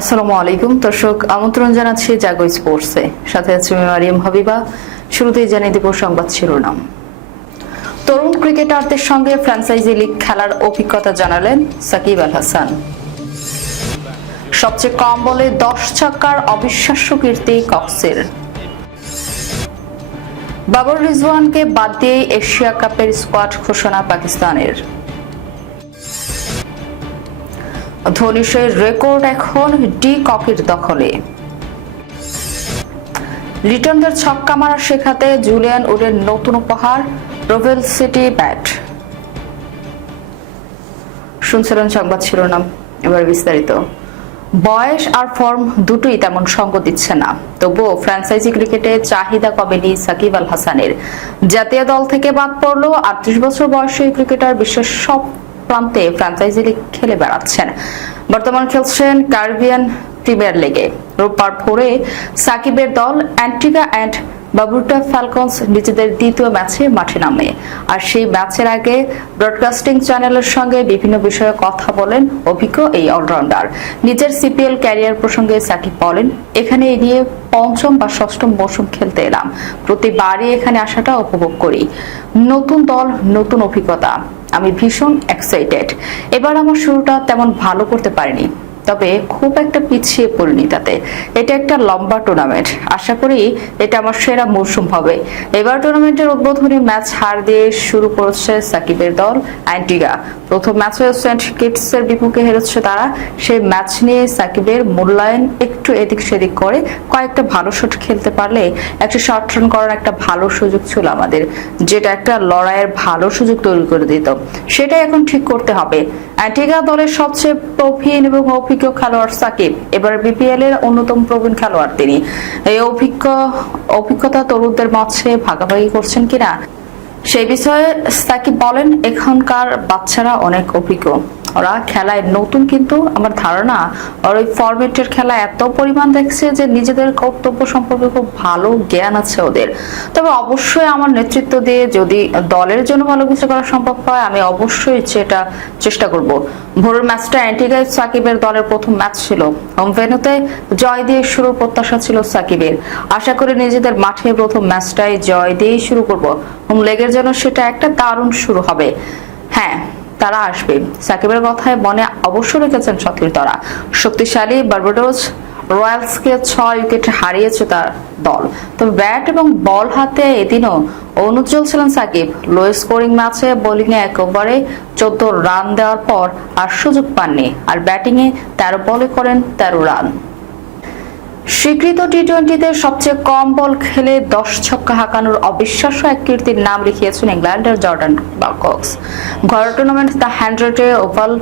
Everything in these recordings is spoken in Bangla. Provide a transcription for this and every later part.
আসসালামু আলাইকুম। দর্শক, আমন্ত্রণ জানাচ্ছি জাগো স্পোর্টসে। সাথে আছে মারিয়াম হাবিবা। শুরুতেই জানিয়ে সংবাদ শিরোনাম। তরুণ ক্রিকেটারদের সঙ্গে ফ্র্যাঞ্চাইজি খেলার অভিজ্ঞতা জানালেন সাকিব আল হাসান। সবচেয়ে কম বলে দশ ছক্কার অবিশ্বাস্য কীর্তি কক্সের। বাবর রিজওয়ানকে বাদ দিয়ে এশিয়া কাপের স্কোয়াড ঘোষণা পাকিস্তানের। ধনুষের রেকর্ড এখন ডি ককের দখলে। লিটনদের ছক্কা মারা শেখাতে জুলিয়ান উডের নতুন উপহার, রোভেল সিটি ব্যাট। শুনছিলেন সংবাদ শিরোনাম, এবার বিস্তারিত। বয়স আর ফর্ম দুটোই তেমন সঙ্গ দিচ্ছে না। তবুও ফ্র্যাঞ্চাইজি ক্রিকেটে চাহিদা কমেনি সাকিব আল হাসানের। জাতীয় দল থেকে বাদ পড়ল আটত্রিশ বছর বয়সী ক্রিকেটার বিশ্বের সব প্রান্তে ফ্র্যাঞ্চাইজি লিগ খেলে বেড়াচ্ছেন। বর্তমান খেলছেন কার্বিয়ান প্রিমিয়ার লিগে। রোববার ভোরে সাকিবের দল অ্যান্টিগা অ্যান্ড বাবুটা ফ্যালকনস নিজেদের দ্বিতীয় ম্যাচে মাঠে নামে। আর সেই ম্যাচের আগে ব্রডকাস্টিং চ্যানেলের সঙ্গে বিভিন্ন বিষয়ে কথা বলেন অভিজ্ঞ এই অলরাউন্ডার। নিজের সিপিএল ক্যারিয়ার প্রসঙ্গে সাকিব বলেন, এখানে এ নিয়ে পঞ্চম বা ষষ্ঠম মৌসুম খেলতে এলাম। প্রতিবারই এখানে আসাটা উপভোগ করি। নতুন দল, নতুন অভিজ্ঞতা। আমি ভীষণ এক্সাইটেড এবার আমার শুরুটা তেমন ভালো করতে পারিনি। তবে খুব একটা পিছিয়ে পড়িনি তাতে। এটা একটা লম্বা টুর্নামেন্ট আশা করি এটা আমার সেরা মৌসুম হবে। এবার টুর্নামেন্টের উদ্বোধনী ম্যাচ হার দিয়ে শুরু করেছে সাকিবের দল অ্যান্টিগা। প্রথম ম্যাচে সেন্ট কিটসের বিপক্ষে হেরেছে তারা। সেই ম্যাচ নিয়ে সাকিবের মূল্যায়ন একটু এদিক সেদিক করে কয়েকটা ভালো শট খেলতে পারলে একটা শর্ট রান করার একটা ভালো সুযোগ ছিল আমাদের, যেটা একটা লড়াইয়ের ভালো সুযোগ তৈরি করে দিত। সেটাই এখন ঠিক করতে হবে। অ্যান্টিগা দলের সবচেয়ে প্রবীণ এবং অভিজ্ঞ খেলোয়াড় সাকিব এবার বিপিএল এর অন্যতম প্রবীণ খেলোয়াড় তিনি। এই অভিজ্ঞ, অভিজ্ঞতা তরুণদের মাঝে ভাগাভাগি করছেন কিনা? সেই বিষয়ে সাকিব বলেন, এখনকার বাচ্চারা অনেক অভিজ্ঞ। ওরা খেলায় নতুন কিন্তু আমার ধারণা। ওর ওই ফরম্যাটের খেলা এত পরিমাণ দেখছে যে নিজেদের কর্তব্য সম্পর্কে খুব ভালো জ্ঞান আছে ওদের। তবে অবশ্যই আমার নেতৃত্ব দিয়ে যদি দলের জন্য ভালো কিছু করা সম্ভব হয়, আমি অবশ্যই সেটা চেষ্টা করব। ভোরের ম্যাচটা অ্যান্টিগাই সাকিবের দলের প্রথম ম্যাচ ছিল। হোম ভেনুতে জয় দিয়ে শুরুর প্রত্যাশা ছিল সাকিবের। আশা করি নিজেদের মাঠে প্রথম ম্যাচটাই জয় দিয়েই শুরু করব। হোম লেগের জন্য সেটা একটা দারুণ শুরু হবে। হ্যাঁ তারা আসবে। সাকিবের কথায় মনে অবশ্য রেখেছেন সতীর্থরা শক্তিশালী বার্বাডোস রয়্যালসকে ছয় উইকেট হারিয়েছে তার দল। তবে ব্যাট এবং বল হাতে এদিনও অনুজ্জ্বল ছিলেন সাকিব। লো স্কোরিং ম্যাচে বোলিং এ এক ওভারে চোদ্দ রান দেওয়ার পর আর সুযোগ পাননি। আর ব্যাটিং এ তেরো বলে করেন তেরো রান। স্বীকৃত টি টোয়েন্টিতে সবচেয়ে কম বল খেলে দশ ছক্কা হাঁকানোর অবিশ্বাস্য এক কীর্তির নাম লিখিয়েছেন ইংল্যান্ডের জর্ডান কক্স ঘর টুর্নামেন্ট দ্য হ্যান্ড্রেডে ওভাল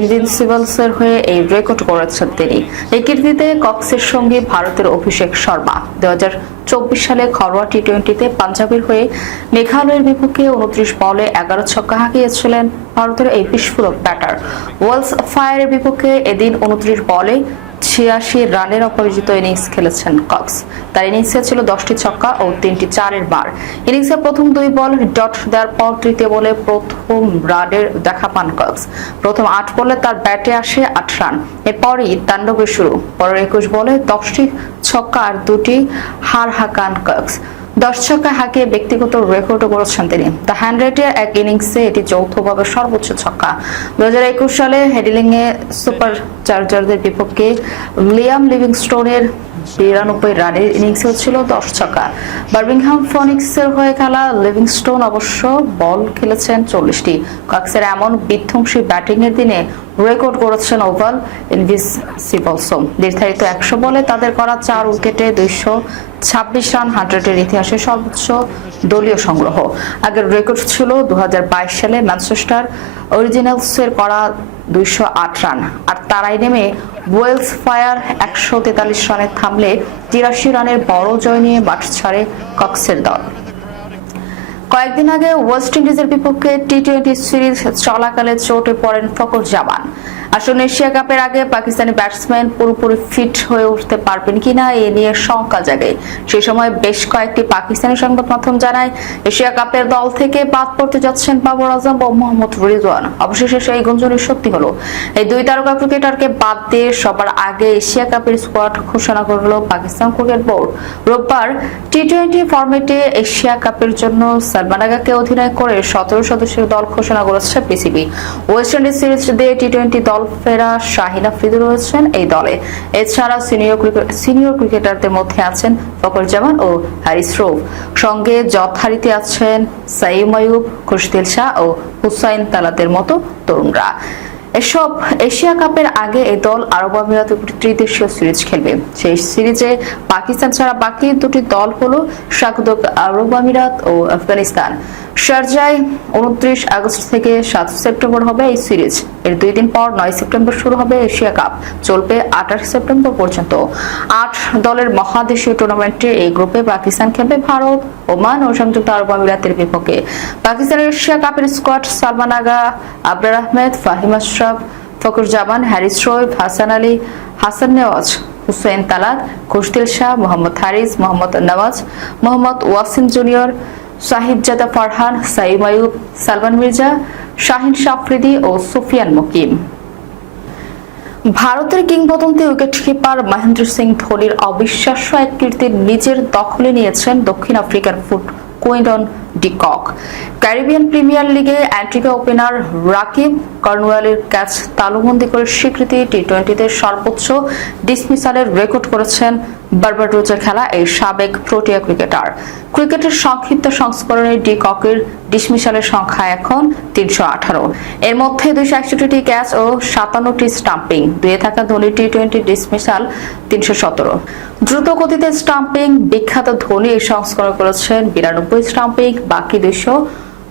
ইনভিনসিবলস এর হয়ে এই রেকর্ড করেছেন তিনি। এই কীর্তিতে কক্সের সঙ্গে ভারতের অভিষেক শর্মা। হাজার চব্বিশ সালে ঘরোয়া টি টোয়েন্টিতে পাঞ্জাবের হয়ে মেঘালয়ের বিপক্ষে উনত্রিশ বলে এগারো ছক্কা হাঁকিয়েছিলেন ভারতের এই বিস্ফোরক ব্যাটার। ওয়েলস ফায়ারের বিপক্ষে এদিন উনত্রিশ বলে ছিয়াশি রানের অপরাজিত ইনিংস খেলেছেন কক্স। তার ইনিংসে ছিল দশটি ছক্কা ও তিনটি চারের বার। ইনিংসের প্রথম দুই বল ডট দেওয়ার পর তৃতীয় বলে প্রথম রানের দেখা পান কক্স। প্রথম আট বলে তার ব্যাটে আসে আট রান। এরপরই তাণ্ডবের শুরু। পরের একুশ বলে দশটি ছক্কা আর দুটি হার হাকান কক্স। দশ ছক্কা ব্যক্তিগত রেকর্ডও করেছেন তিনি। দ্য এক ইনিংসে এটি যৌথভাবে সর্বোচ্চ ছক্কা। দু সালে সুপার চার্জারদের বিপক্ষে লিয়াম লিভিংস্টোনের বিরানব্বই রানের ছিল দশ ছক্কা। বার্মিংহাম ফনিক্সের হয়ে খেলা, লিভিংস্টোন অবশ্য বল খেলেছেন চল্লিশটি। কক্সের এমন বিধ্বংসী ব্যাটিং এর দিনে রেকর্ড করেছেন ওভাল ইনভিসিবলসো। নির্ধারিত একশো বলে তাদের করা চার উইকেটে দুইশো ছাব্বিশ রান, হান্ড্রেডের ইতিহাসে সর্বোচ্চ দলীয় সংগ্রহ। আগের রেকর্ড ছিল দুহাজার বাইশ সালে ম্যানচেস্টার অরিজিনালসের করা দুইশো আট রান। আর তারাই নেমে ওয়েলস ফায়ার একশো তেতাল্লিশ রানে থামলে তিরাশি রানের বড় জয় নিয়ে মাঠ ছাড়ে কক্সের দল। কয়েকদিন আগে ওয়েস্ট ইন্ডিজের বিপক্ষে টি টোয়েন্টি সিরিজ চলাকালে চোটে পড়েন ফকর জামান আসলে এশিয়া কাপের আগে পাকিস্তানি ব্যাটসম্যান পুরোপুরি ফিট হয়ে উঠতে পারবেন কিনা এ নিয়ে শঙ্কা জাগে সেই সময় বেশ কয়েকটি পাকিস্তানি সংবাদ মাধ্যম জানায়, এশিয়া কাপের দল থেকে বাদ পড়তে যাচ্ছেন বাবর আজম ও মোহাম্মদ রিজওয়ান। অবশেষে সেই গুঞ্জনই সত্যি হলো। এই দুই তারকা ক্রিকেটারকে বাদ দিয়ে সবার আগে এশিয়া কাপের স্কোয়াড ঘোষণা করল পাকিস্তান ক্রিকেট বোর্ড। রোববার টি টোয়েন্টি ফরম্যাটে এশিয়া কাপের জন্য সালমান আগাকে অধিনায়ক করে সতেরো সদস্যের দল ঘোষণা করেছে পিসিবি। ওয়েস্ট ইন্ডিজ সিরিজ দিয়ে টি টোয়েন্টি দল ফেরা শাহিন আফ্রিদি রয়েছেন এই দলে। এছাড়া সিনিয়র সিনিয়র ক্রিকেটারদের মধ্যে আছেন ফকর জামান ও হ্যারিস রৌফ। সঙ্গে যথারীতি আছেন সাইম আয়ুব খুশদিল শাহ ও হুসাইন তালাতের মতো তরুণরা। এসব এশিয়া কাপের আগে এই দল আরব আমিরাতে ত্রিদেশীয় সিরিজ খেলবে। সেই সিরিজে পাকিস্তান ছাড়া বাকি দুটি দল হলো স্বাগতক আরব আমিরাত ও আফগানিস্তান। শারজায় উনত্রিশ আগস্ট থেকে সাত সেপ্টেম্বর হবে এই সিরিজ। এর দুই দিন পর নয় সেপ্টেম্বর শুরু হবে এশিয়া কাপ। চলবে আঠাশ সেপ্টেম্বর পর্যন্ত। আট দলের মহাদেশীয় টুর্নামেন্টে এই গ্রুপে পাকিস্তান খেলবে ভারত, ওমান ও সংযুক্ত আরব আমিরাতের বিপক্ষে। পাকিস্তানের এশিয়া কাপের স্কোয়াড সালমান আগা, আবরার আহমেদ, ফাহিম আশরাফ ফকর জামান হ্যারিস রোয়েব হাসান আলী, হাসান নেওয়াজ হুসেন তালাত, খুশদিল শাহ, মোহাম্মদ হারিস, মোহাম্মদ নওয়াজ, মোহাম্মদ ওয়াসিম জুনিয়র সাহিবজাদা ফারহান সাইম আয়ুব, সালমান মির্জা, শাহিন সাফরিদি ও সুফিয়ান মকিম। ভারতের কিংবদন্তি উইকেট কিপার মহেন্দ্র সিং ধোনির অবিশ্বাস্য এক কীর্তি নিজের দখলে নিয়েছেন দক্ষিণ আফ্রিকার foot Quinton de Kock Caribbean Premier লিগে অ্যান্টিকা ওপেনার রাকিব কর্নওয়ালের ক্যাচ তালুবন্দি করে স্বীকৃতি টি টোয়েন্টিতে সর্বোচ্চ ডিসমিসালের রেকর্ড করেছেন বার্বাডোজে খেলা এই সাবেক প্রোটিয়া ক্রিকেটার। ক্রিকেটের সংক্ষিপ্ত সংস্করণে ডি ককের ডিসমিসালের সংখ্যা এখন তিনশো আঠারো। এর মধ্যে দুইশো একষট্টিটি ক্যাচ ও সাতান্নটি স্টাম্পিং। দুয়ে থাকা ধোনি টি টোয়েন্টি ডিসমিশাল তিনশো সতেরো। দ্রুত গতিতে স্টাম্পিং, বিখ্যাত ধোনি এই সংস্করণ করেছেন বিরানব্বই স্টাম্পিং, বাকি দুইশো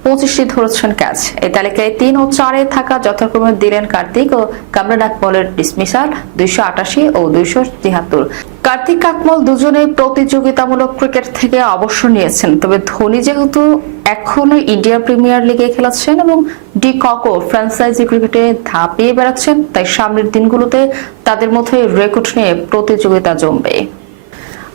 পঁচিশটি ধরেছেন ক্যাচ। এই তালিকায় তিন ও চারে থাকা যথাক্রমে দিলেন কার্তিক ও কামরান আকমলের ডিসমিসাল দুইশো আটাশি ও দুইশো তিহাত্তর। কার্তিক কাকমল দুজনেই প্রতিযোগিতামূলক ক্রিকেট থেকে অবসর নিয়েছেন। তবে ধোনি যেহেতু এখনও ইন্ডিয়া প্রিমিয়ার লিগে খেলাচ্ছেন এবং ডি ককো ফ্র্যাঞ্চাইজি ক্রিকেটে ধাপিয়ে বেড়াচ্ছেন, তাই সামনের দিনগুলোতে তাদের মধ্যে রেকর্ড নিয়ে প্রতিযোগিতা জমবে।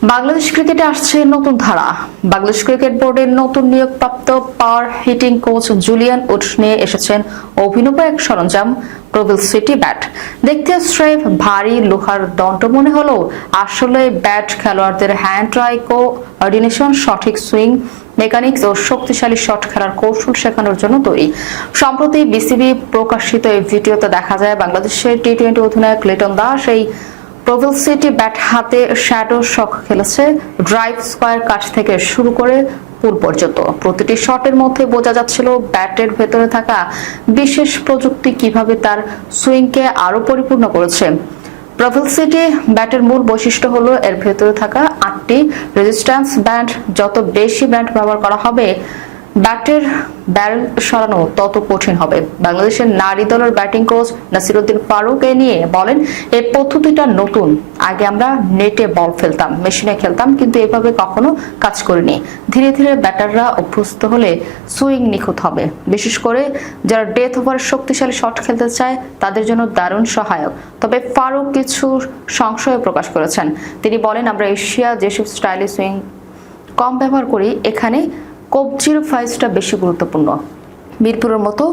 বাংলাদেশ ক্রিকেটে আসছে নতুন ধারা। বাংলাদেশ ক্রিকেট বোর্ডের নতুন নিয়োগপ্রাপ্ত power hitting coach Julian Wood নিয়ে এসেছেন অভিনব এক সরঞ্জাম, প্রবল সিটি ব্যাট। দেখতে স্ট্রেফ ভারী লোহার দণ্ড মনে হলো আসলে ব্যাট খেলোয়াড়দের হ্যান্ড ট্রাই কোঅর্ডিনেশন, সঠিক সুইং মেকানিক্স ও শক্তিশালী শট খেলার কৌশল শেখানোর জন্য তৈরি। সম্প্রতি বিসিবি প্রকাশিত এই ভিডিওতে দেখা যায়, বাংলাদেশের টি টোয়েন্টি অধিনায়ক লিটন দাস এই প্রভেল সিটি ব্যাট হাতে শ্যাডো শখ খেলেছে। ড্রাইভ স্কোয়ার কাছ থেকে শুরু করে পুল পর্যন্ত। প্রতিটি শটের মধ্যে বোঝা যাচ্ছিল ব্যাটের ভেতরে থাকা বিশেষ প্রযুক্তি কীভাবে তার সুইংকে আরও পরিপূর্ণ করেছে। প্রভেল সিটি ব্যাটের মূল বৈশিষ্ট্য হলো এর ভেতরে থাকা আটটি রেজিস্ট্যান্স ব্যান্ড। যত বেশি ব্যান্ড ব্যবহার করা হবে ব্যাটের ব্যারেল সরানো তত কঠিন হবে। বাংলাদেশের নারী দলের ব্যাটিং কোচ নাসিরুদ্দিন ফারুক এ নিয়ে বলেন এই পদ্ধতিটা নতুন। আগে আমরা নেটে বল ফেলতাম, মেশিনে খেলতাম, কিন্তু এভাবে কখনো কাজ করিনি। ধীরে ধীরে ব্যাটাররা অভ্যস্ত হলে সুইং নিখুঁত হবে। বিশেষ করে যারা ডেথ ওভার শক্তিশালী শট খেলতে চায়, তাদের জন্য দারুণ সহায়ক। তবে ফারুক কিছু সংশয় প্রকাশ করেছেন। তিনি বলেন, আমরা এশিয়া যেসব স্টাইলে সুইং কম ব্যবহার করি, এখানে কবজির ফাইজটা বেশি গুরুত্বপূর্ণ। মিরপুরের মতো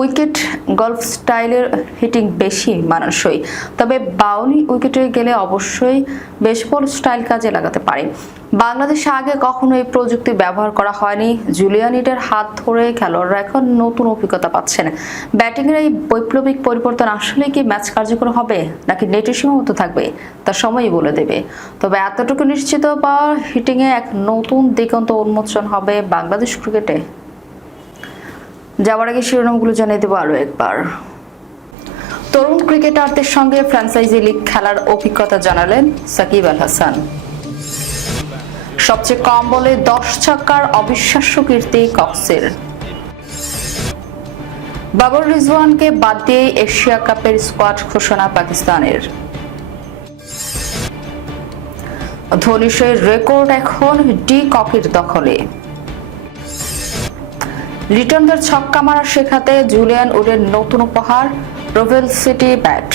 উইকেট গলফ স্টাইলের হিটিং বেশি মানানসই। তবে বাউনি উইকেটে গেলে অবশ্যই বেসবল স্টাইল কাজে লাগাতে পারে। বাংলাদেশে আগে কখনো এই প্রযুক্তি ব্যবহার করা হয়নি। জুলিয়ানিটের হাত ধরে খেলোয়াড়রা এখন নতুন অভিজ্ঞতা পাচ্ছেন। ব্যাটিংয়ের এই বৈপ্লবিক পরিবর্তন আসলে কি ম্যাচ কার্যকর হবে, নাকি নেটের সীমাবদ্ধ থাকবে, তা সময়ই বলে দেবে। তবে এতটুকু নিশ্চিত পাওয়ার হিটিংয়ে এক নতুন দিগন্ত উন্মোচন হবে বাংলাদেশ ক্রিকেটে। যাওয়ার আগে শিরোনামগুলো জানিয়ে দেবো আরও একবার। তরুণ ক্রিকেটারদের সঙ্গে ফ্র্যাঞ্চাইজি লিগ খেলার অভিজ্ঞতা জানালেন সাকিব আল হাসান। সবচেয়ে কম বলে দশ ছক্কার অবিশ্বাস্য কীর্তি কক্সের। বাবর রিজওয়ানকে বাদ দিয়ে এশিয়া কাপের স্কোয়াড ঘোষণা পাকিস্তানের। ধোনিশের রেকর্ড এখন ডি ককের দখলে। লিটনদের ছক্কা মারা শেখাতে জুলিয়ান উডের নতুন উপহার, রোভেল সিটি ব্যাট।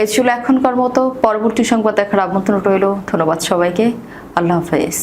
এই ছিল এখনকার মতো। পরবর্তী সংবাদ দেখার আমন্ত্রণ রইল। ধন্যবাদ সবাইকে। আল্লাহ হাফেজ।